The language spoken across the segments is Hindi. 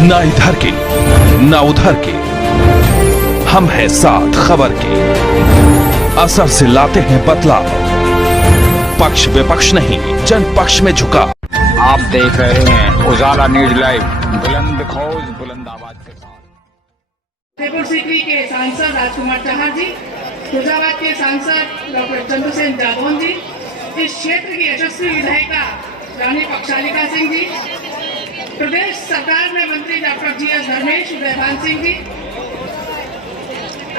ना इधर के ना उधर के, हम हैं साथ खबर के। असर से लाते हैं बदलाव, पक्ष विपक्ष नहीं जन पक्ष में झुका। आप देख रहे हैं उजाला न्यूज लाइव, बुलंद खौज बुलंद आवाज के साथ। फतेहपुर सीकरी के सांसद राजकुमार चाहर जी, फिरोजाबाद के सांसद डॉक्टर चंद्रसेन जादौन जी, इस क्षेत्र की यशस्वी विधायिका रानी पक्षालिका सिंह जी, प्रदेश सरकार में मंत्री डॉक्टर जी.एस. धर्मेश, उदयभान सिंह जी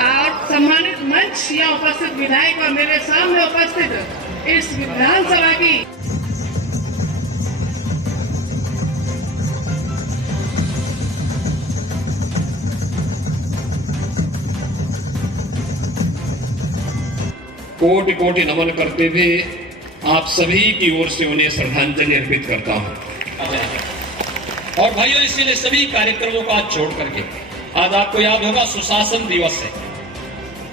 और सम्मानित मंच या उपस्थित विधायक और मेरे सामने उपस्थित इस विधानसभा की कोटि कोटि नमन करते हुए आप सभी की ओर से उन्हें श्रद्धांजलि अर्पित करता हूं। और भाइयों, इसीलिए सभी कार्यक्रमों को आज छोड़ करके, आज आपको याद होगा सुशासन दिवस है।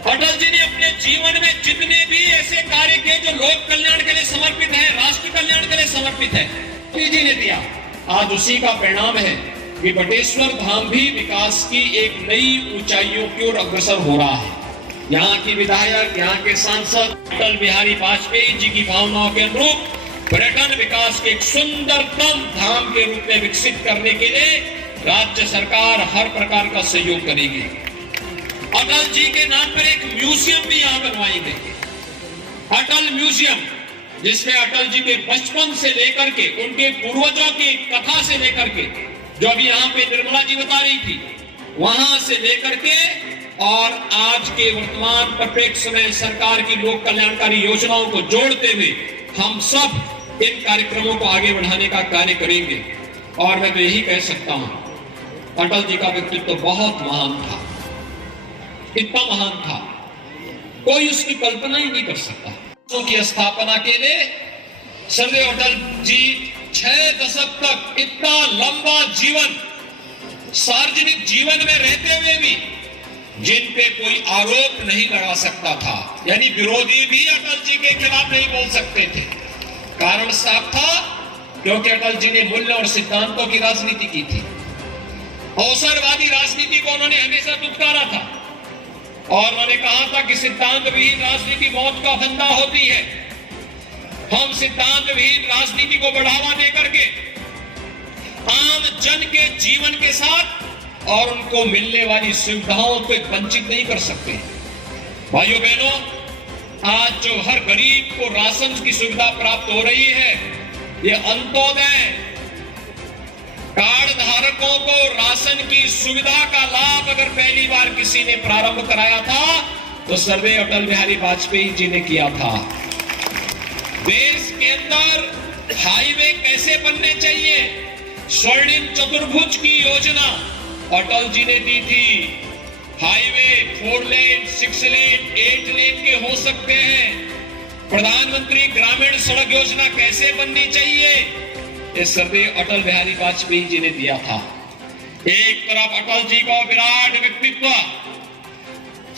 अटल जी ने अपने जीवन में जितने भी ऐसे कार्य किए जो लोक कल्याण के लिए समर्पित है, राष्ट्र कल्याण के लिए समर्पित है, जी ने दिया। आज उसी का परिणाम है कि बटेश्वर धाम भी विकास की एक नई ऊंचाइयों की ओर अग्रसर हो रहा है। यहाँ की विधायक, यहाँ के सांसद अटल बिहारी वाजपेयी जी की भावनाओं के अनुरूप पर्यटन विकास के एक सुंदरतम धाम के रूप में विकसित करने के लिए राज्य सरकार हर प्रकार का सहयोग करेगी। अटल जी के नाम पर एक म्यूजियम भी यहाँ बनवाएंगे, अटल म्यूजियम, जिसमें अटल जी के बचपन से लेकर के, उनके पूर्वजों की कथा से लेकर के, जो अभी यहाँ पे निर्मला जी बता रही थी, वहां से लेकर के और आज के वर्तमान परिप्रेक्ष्य समय सरकार की लोक कल्याणकारी योजनाओं को जोड़ते हुए हम सब इन कार्यक्रमों को आगे बढ़ाने का कार्य करेंगे। और मैं तो यही कह सकता हूं, अटल जी का व्यक्तित्व तो बहुत महान था, इतना महान था कोई उसकी कल्पना ही नहीं कर सकता। की स्थापना के लिए सरदेव अटल जी 6 दशक तक इतना लंबा जीवन, सार्वजनिक जीवन में रहते हुए भी जिन पे कोई आरोप नहीं लगा सकता था, यानी विरोधी भी अटल जी के खिलाफ नहीं बोल सकते थे। कारण साफ था, क्योंकि अटल जी ने मूल्य और सिद्धांतों की राजनीति की थी। अवसरवादी राजनीति को उन्होंने हमेशा दुत्कारा था और उन्होंने कहा था कि सिद्धांत विहीन राजनीति मौत का फंदा होती है। हम सिद्धांत विहीन राजनीति को बढ़ावा देकर के आम जन के जीवन के साथ और उनको मिलने वाली सुविधाओं को वंचित नहीं कर सकते। भाइयों बहनों, आज जो हर गरीब को राशन की सुविधा प्राप्त हो रही है, ये अंत्योदय कार्ड धारकों को राशन की सुविधा का लाभ अगर पहली बार किसी ने प्रारंभ कराया था तो सरदेव अटल बिहारी वाजपेयी जी ने किया था। देश के अंदर हाईवे कैसे बनने चाहिए, स्वर्णिम चतुर्भुज की योजना अटल जी ने दी थी। हाईवे 4 लेन, 6 लेन, 8 लेन के हो सकते हैं। प्रधानमंत्री ग्रामीण सड़क योजना कैसे बननी चाहिए, ये सरदेव अटल बिहारी वाजपेयी जी ने दिया था। एक तरफ अटल जी का विराट व्यक्तित्व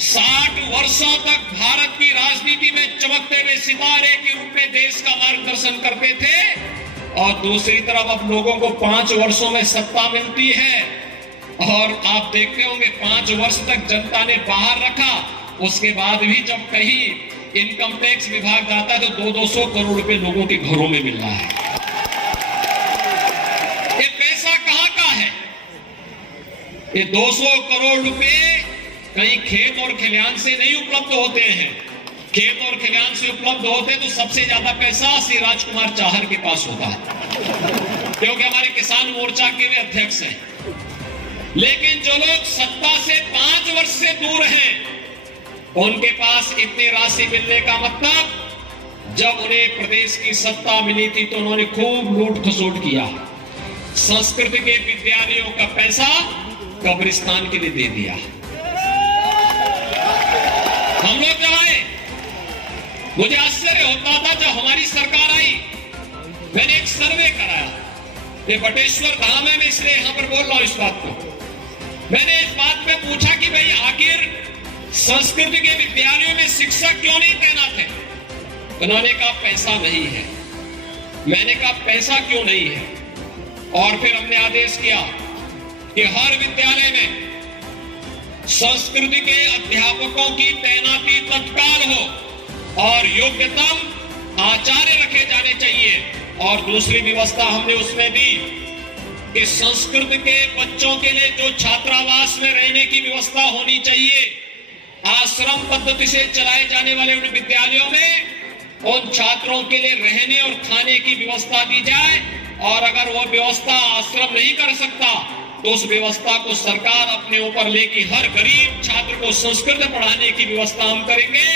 60 वर्षों तक भारत की राजनीति में चमकते हुए सितारे के रूप में देश का मार्गदर्शन करते थे, और दूसरी तरफ अब लोगों को 5 वर्षों में सत्ता मिलती है और आप देखते होंगे 5 वर्ष तक जनता ने बाहर रखा, उसके बाद भी जब कहीं इनकम टैक्स विभाग जाता है तो 200 करोड़ रुपए लोगों के घरों में मिल रहा है। ये पैसा कहां का है? ये 200 करोड़ रुपए कहीं खेत और खलिहान से नहीं उपलब्ध होते हैं। खेत और खलिहान से उपलब्ध होते तो सबसे ज्यादा पैसा श्री राजकुमार चाहर के पास होता है, क्योंकि हमारे किसान मोर्चा के वे अध्यक्ष हैं। लेकिन जो लोग सत्ता से 5 वर्ष से दूर हैं, उनके पास इतनी राशि मिलने का मतलब, जब उन्हें प्रदेश की सत्ता मिली थी तो उन्होंने खूब लूट खसोट किया। संस्कृत के विद्यालयों का पैसा कब्रिस्तान के लिए दे दिया। हम लोग जब आए, मुझे आश्चर्य होता था, जब हमारी सरकार आई मैंने एक सर्वे कराया। ये बटेश्वर धाम है, मैं इसलिए यहां पर बोल रहा हूं इस बात को। मैंने इस बात में पूछा कि भाई आखिर संस्कृत के विद्यालयों में शिक्षक क्यों नहीं तैनात है? उन्होंने कहा पैसा नहीं है। मैंने कहा पैसा क्यों नहीं है? और फिर हमने आदेश किया कि हर विद्यालय में संस्कृत के अध्यापकों की तैनाती तत्काल हो और योग्यतम आचार्य रखे जाने चाहिए। और दूसरी व्यवस्था हमने उसमें दी कि संस्कृत के बच्चों के लिए जो छात्रावास में रहने की व्यवस्था होनी चाहिए, आश्रम पद्धति से चलाए जाने वाले उन विद्यालयों में उन छात्रों के लिए रहने और खाने की व्यवस्था दी जाए। और अगर वो व्यवस्था आश्रम नहीं कर सकता तो उस व्यवस्था को सरकार अपने ऊपर लेगी। हर गरीब छात्र को संस्कृत पढ़ाने की व्यवस्था हम करेंगे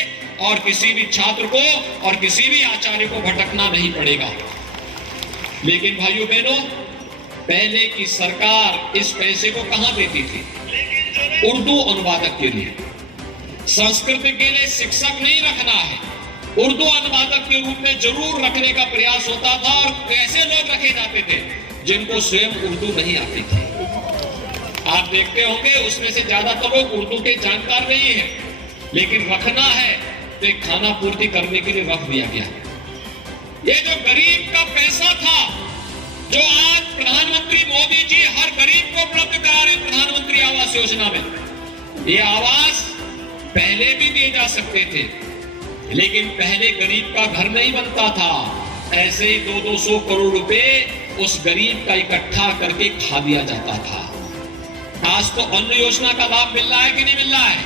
और किसी भी छात्र को और किसी भी आचार्य को भटकना नहीं पड़ेगा। लेकिन भाइयों बहनों, पहले की सरकार इस पैसे को कहां देती थी? उर्दू अनुवादक के लिए। संस्कृत के लिए शिक्षक नहीं रखना है, उर्दू अनुवादक के रूप में जरूर रखने का प्रयास होता था। और कैसे लोग रखे जाते थे? जिनको स्वयं उर्दू नहीं आती थी। आप देखते होंगे उसमें से ज्यादातर लोग उर्दू के जानकार नहीं है, लेकिन रखना है तो एक खाना पूर्ति करने के लिए रख दिया गया। ये जो गरीब का पैसा था, जो आज प्रधानमंत्री मोदी जी हर गरीब को उपलब्ध करा रहे प्रधानमंत्री आवास योजना में, ये आवास पहले भी दिए जा सकते थे, लेकिन पहले गरीब का घर नहीं बनता था। ऐसे ही 200 करोड़ रुपए उस गरीब का इकट्ठा करके खा दिया जाता था। आज तो अन्न योजना का लाभ मिल रहा है कि नहीं मिल रहा है?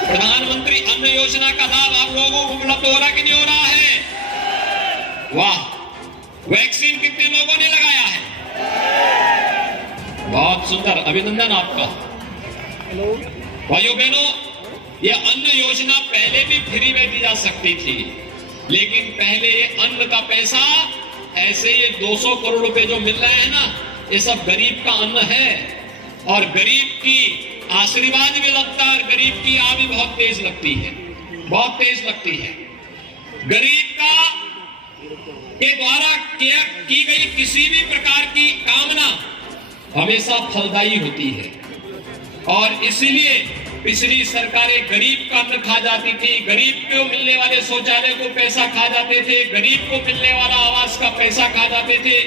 प्रधानमंत्री अन्न योजना का लाभ आप लोगों को उपलब्ध हो रहा कि नहीं हो रहा है? वाह! वैक्सीन कितने लोगों ने लगाया है? बहुत सुंदर, अभिनंदन आपका। भाइयों बहनों, ये अन्न योजना पहले भी फ्री में दी जा सकती थी, लेकिन पहले ये अन्न का पैसा, ऐसे ये 200 करोड़ रुपए जो मिल रहे हैं ना, ये सब गरीब का अन्न है। और गरीब की आशीर्वाद भी लगता है और गरीब की आह भी बहुत तेज लगती है, बहुत तेज लगती है। गरीब का के द्वारा की गई किसी भी प्रकार की कामना हमेशा फलदायी होती है। और इसीलिए पिछली सरकारें गरीब का अन्न खा जाती थी, गरीब को मिलने वाले शौचालय को पैसा खा जाते थे, गरीब को मिलने वाला आवास का पैसा खा जाते थे,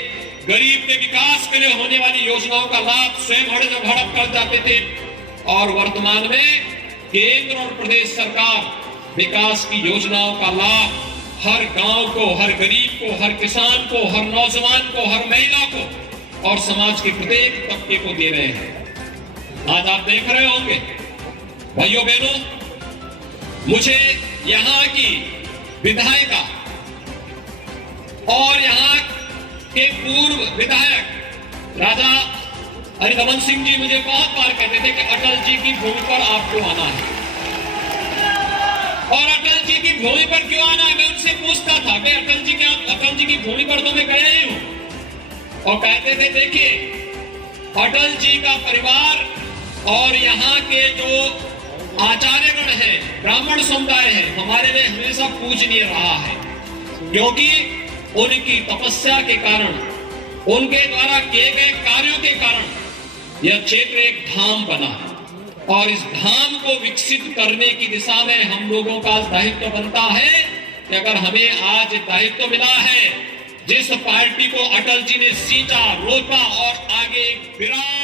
गरीब के विकास के लिए होने वाली योजनाओं का लाभ स्वयं हड़प कर जाते थे। और वर्तमान में केंद्र और प्रदेश सरकार विकास की योजनाओं का लाभ हर गांव को, हर गरीब को, हर किसान को, हर नौजवान को, हर महिला को और समाज के प्रत्येक तबके को दे रहे हैं। आज आप देख रहे होंगे भाइयों बहनों, मुझे यहाँ की विधायिका और यहाँ के पूर्व विधायक राजा हरिदमन सिंह जी मुझे बहुत बार कहते थे कि अटल जी की भूमि पर आपको आना है। और अटल जी की भूमि पर क्यों आना है? मैं उनसे पूछता था कि अटल जी की भूमि पर तो मैं गया ही हूं। और कहते थे देखिए, अटल जी का परिवार और यहाँ के जो आचार्यगण है, ब्राह्मण समुदाय है, हमारे लिए हमेशा पूजनीय रहा है, क्योंकि उनकी तपस्या के कारण, उनके द्वारा किए गए कार्यों के कारण यह क्षेत्र एक धाम बना है। और इस धाम को विकसित करने की दिशा में हम लोगों का दायित्व बनता है कि अगर हमें आज दायित्व मिला है, जिस पार्टी को अटल जी ने सींचा, रोपा और आगे एक विराट